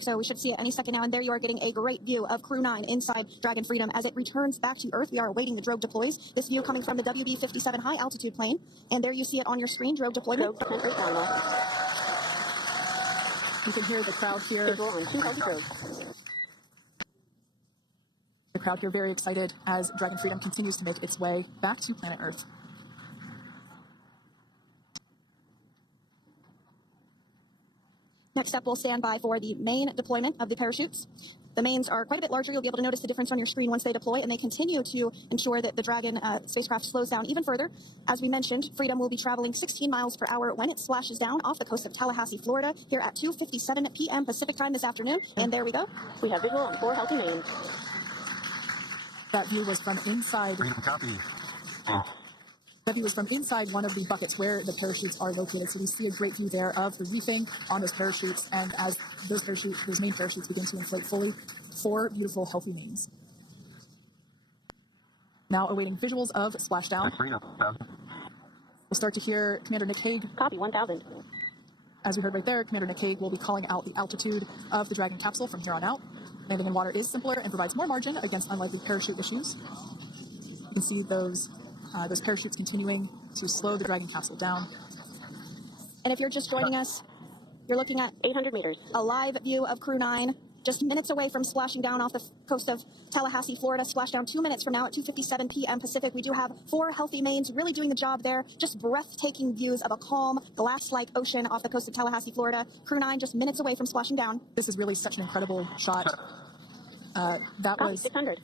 So we should see it any second now, and there you are getting a great view of Crew-9 inside Dragon Freedom as it returns back to Earth. We are awaiting the drogue deploys. This view coming from the WB-57 high altitude plane, and there you see it on your screen, drogue deployment. You can hear the crowd here. The crowd here very excited as Dragon Freedom continues to make its way back to planet Earth. Next up, we'll stand by for the main deployment of the parachutes. The mains are quite a bit larger. You'll be able to notice the difference on your screen once they deploy, and they continue to ensure that the Dragon spacecraft slows down even further. As we mentioned, Freedom will be traveling 16 miles per hour when it splashes down off the coast of Tallahassee, Florida, here at 2:57 p.m. Pacific time this afternoon. And there we go. We have visual on 4 healthy mains. That view was from inside. That view was from inside one of the buckets where the parachutes are located. So we see a great view there of the reefing on those parachutes. And as those main parachutes begin to inflate fully, 4 beautiful, healthy mains. Now awaiting visuals of Splashdown. We'll start to hear Commander Nick Hague. Copy, 1000. As we heard right there, Commander Nick Hague will be calling out the altitude of the Dragon capsule from here on out. Landing in water is simpler and provides more margin against unlikely parachute issues. You can see those parachutes continuing to slow the Dragon capsule down. And if you're just joining us, you're looking at 800 meters. A live view of Crew-9, just minutes away from splashing down off the coast of Tallahassee, Florida. Splashdown 2 minutes from now at 2:57 p.m. Pacific. We do have 4 healthy mains really doing the job there. Just breathtaking views of a calm, glass-like ocean off the coast of Tallahassee, Florida. Crew-9 just minutes away from splashing down. This is really such an incredible shot. Copy, 600.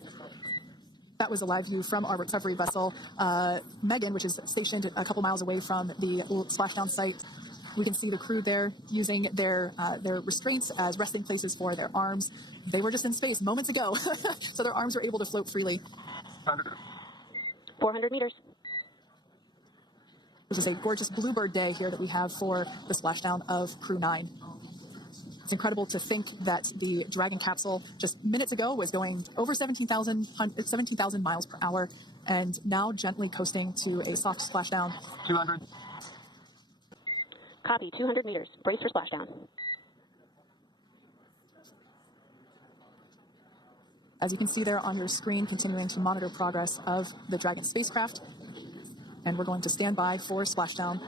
That was a live view from our recovery vessel, Megan, which is stationed a couple miles away from the splashdown site. We can see the crew there using their restraints as resting places for their arms. They were just in space moments ago, so their arms were able to float freely. 400 meters. This is a gorgeous bluebird day here that we have for the splashdown of Crew-9. It's incredible to think that the Dragon capsule just minutes ago was going over 17,000 miles per hour, and now gently coasting to a soft splashdown. 200. Copy, 200 meters. Brace for splashdown. As you can see there on your screen, continuing to monitor progress of the Dragon spacecraft. And we're going to stand by for splashdown,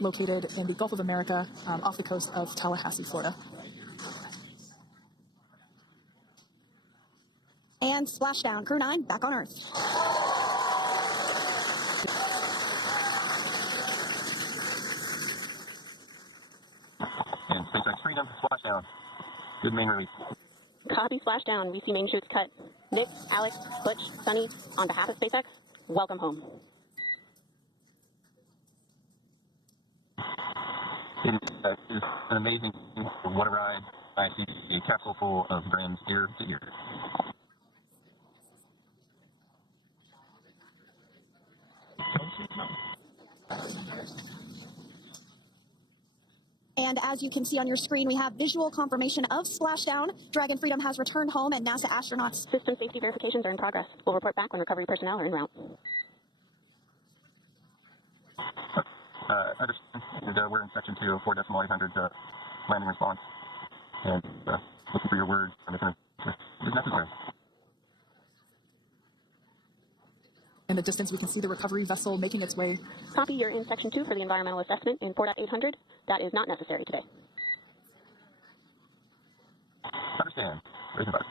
located in the Gulf of America, off the coast of Tallahassee, Florida. And splashdown, Crew-9 back on Earth. And SpaceX Freedom, splashdown. Good main release. Copy, splashdown. We see main chutes cut. Nick, Alex, Butch, Sunny, on behalf of SpaceX, welcome home. It is an amazing, what a ride. I see a capsule full of grams ear to ear. And as you can see on your screen, we have visual confirmation of splashdown. Dragon Freedom has returned home, and NASA astronauts. System safety verifications are in progress. We'll report back when recovery personnel are en route. Understand. We're in section 2 of 4.800 landing response. And looking for your words. And it's necessary. In the distance, we can see the recovery vessel making its way. Copy, you're in section 2 for the environmental assessment in 4.800. That is not necessary today. Understand. Raise about it.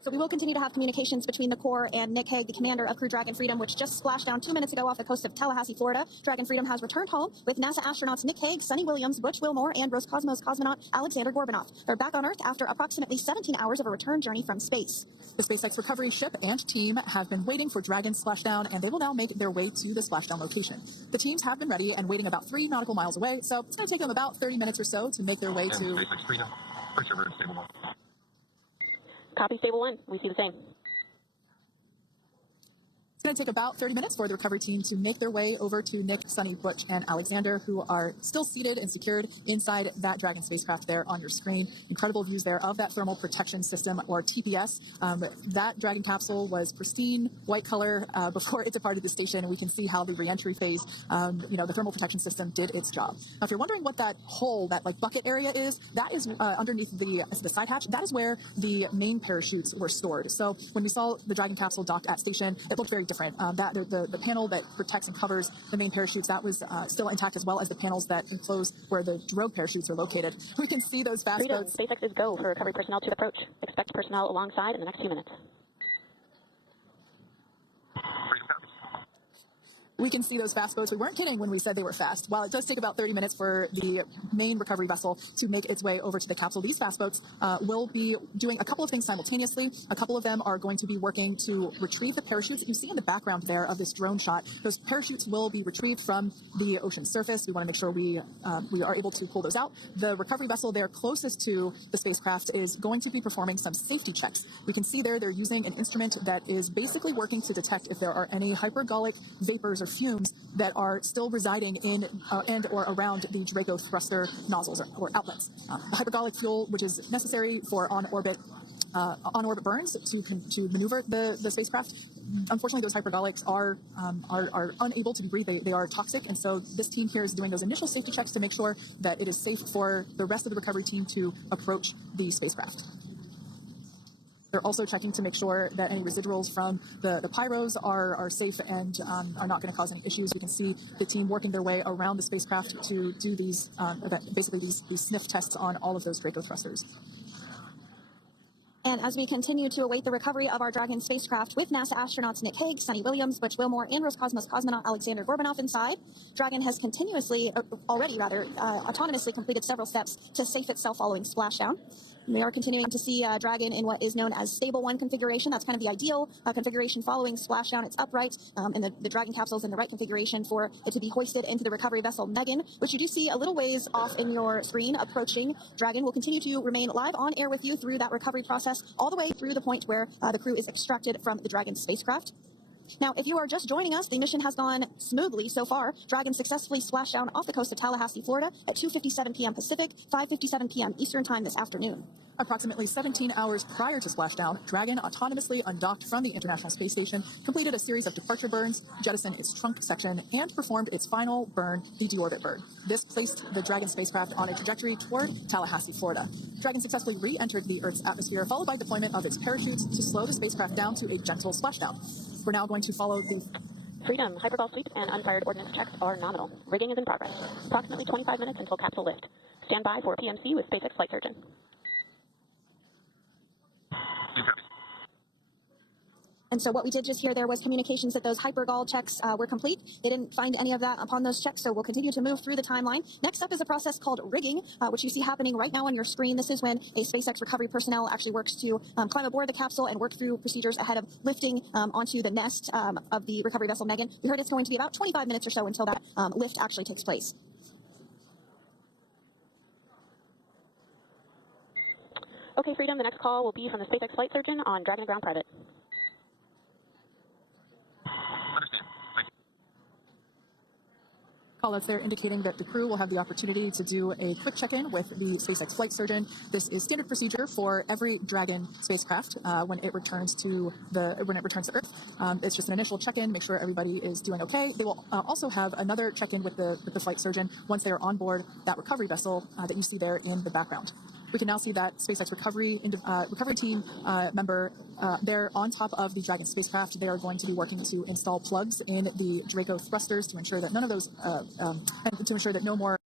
So we will continue to have communications between the Corps and Nick Hague, the commander of Crew Dragon Freedom, which just splashed down 2 minutes ago off the coast of Tallahassee, Florida. Dragon Freedom has returned home with NASA astronauts Nick Hague, Sunny Williams, Butch Wilmore, and Roscosmos cosmonaut Alexander Gorbanov. They're back on Earth after approximately 17 hours of a return journey from space. The SpaceX recovery ship and team have been waiting for Dragon splashdown, and they will now make their way to the splashdown location. The teams have been ready and waiting about 3 nautical miles away, so it's going to take them about 30 minutes or so to make their way to... SpaceX Freedom, for sure, we're stable 1. Copy, stable 1. We see the same. It's going to take about 30 minutes for the recovery team to make their way over to Nick, Sunny, Butch, and Alexander, who are still seated and secured inside that Dragon spacecraft there on your screen. Incredible views there of that thermal protection system, or TPS. That Dragon capsule was pristine, white color before it departed the station, and we can see how the reentry phase, the thermal protection system did its job. Now, if you're wondering what that hole, that like bucket area is, that is underneath the side hatch. That is where the main parachutes were stored. So when we saw the Dragon capsule docked at station, it looked very different. The panel that protects and covers the main parachutes, that was still intact, as well as the panels that enclose where the drogue parachutes are located. We can see those fast boats. SpaceX is go for recovery personnel to approach. Expect personnel alongside in the next few minutes. We can see those fast boats. We weren't kidding when we said they were fast. While it does take about 30 minutes for the main recovery vessel to make its way over to the capsule, these fast boats will be doing a couple of things simultaneously. A couple of them are going to be working to retrieve the parachutes that you see in the background there of this drone shot. Those parachutes will be retrieved from the ocean surface. We want to make sure we are able to pull those out. The recovery vessel there closest to the spacecraft is going to be performing some safety checks. We can see there they're using an instrument that is basically working to detect if there are any hypergolic vapors or fumes that are still residing in and or around the Draco thruster nozzles or outlets. The hypergolic fuel, which is necessary for on-orbit burns to maneuver the spacecraft. Unfortunately, those hypergolics are unable to be breathed. They are toxic, and so this team here is doing those initial safety checks to make sure that it is safe for the rest of the recovery team to approach the spacecraft. They're also checking to make sure that any residuals from the pyros are safe and are not going to cause any issues. You can see the team working their way around the spacecraft to do these, basically these sniff tests on all of those Draco thrusters. And as we continue to await the recovery of our Dragon spacecraft with NASA astronauts Nick Hague, Sunny Williams, Butch Wilmore, and Roscosmos cosmonaut Alexander Gorbanov inside, Dragon has autonomously completed several steps to safe itself following splashdown. We are continuing to see Dragon in what is known as stable 1 configuration. That's kind of the ideal configuration following splashdown. It's upright, and the Dragon capsule is in the right configuration for it to be hoisted into the recovery vessel Megan, which you do see a little ways off in your screen approaching. Dragon will continue to remain live on air with you through that recovery process, all the way through the point where the crew is extracted from the Dragon spacecraft. Now, if you are just joining us, the mission has gone smoothly so far. Dragon successfully splashed down off the coast of Tallahassee, Florida at 2:57 p.m. Pacific, 5:57 p.m. Eastern Time this afternoon. Approximately 17 hours prior to splashdown, Dragon autonomously undocked from the International Space Station, completed a series of departure burns, jettisoned its trunk section, and performed its final burn, the deorbit burn. This placed the Dragon spacecraft on a trajectory toward Tallahassee, Florida. Dragon successfully re-entered the Earth's atmosphere, followed by deployment of its parachutes to slow the spacecraft down to a gentle splashdown. We're now going to follow the Freedom, hypergol sweep and unfired ordnance checks are nominal. Rigging is in progress. Approximately 25 minutes until capsule lift. Stand by for PMC with SpaceX flight surgeon. And so what we did just hear there was communications that those hypergol checks were complete. They didn't find any of that upon those checks, so we'll continue to move through the timeline. Next up is a process called rigging, which you see happening right now on your screen. This is when a SpaceX recovery personnel actually works to climb aboard the capsule and work through procedures ahead of lifting onto the nest of the recovery vessel Megan. We heard it's going to be about 25 minutes or so until that lift actually takes place. Okay, Freedom, the next call will be from the SpaceX flight surgeon on Dragon Ground Private. Callouts there indicating that the crew will have the opportunity to do a quick check-in with the SpaceX flight surgeon. This is standard procedure for every Dragon spacecraft when it returns to Earth. It's just an initial check-in, make sure everybody is doing okay. They will also have another check-in with the flight surgeon once they are on board that recovery vessel that you see there in the background. We can now see that SpaceX recovery team member there on top of the Dragon spacecraft. They are going to be working to install plugs in the Draco thrusters to ensure that no more